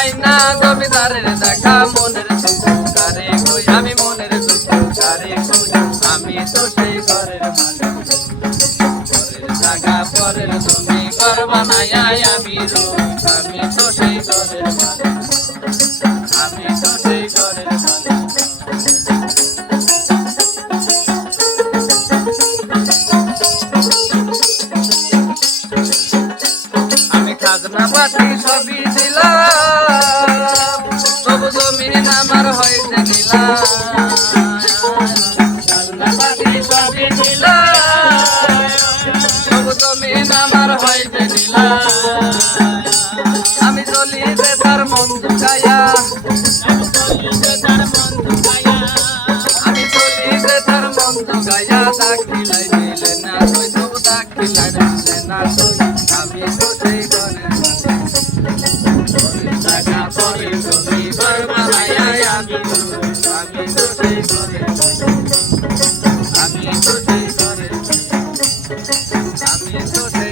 পাই না জমিদারের দেখা মনের সুখকারে কই আমি মনের সুখকারে কই? আমি তো সেই ঘরের মালিক ঘরের জায়গা পরের জমি, ঘর বানায়া আমি মালিক আমি খাজনা পাতি সবই আমার হয়েছে নিলাম আমি চলি তার মন দুখাইয়া আমি চলি যে তার মন দুখাইয়া দাখিলাই দিলে না তুই সব দাখিলাই দিলে আমি তো সেই ঘরে আমি তো আমি তো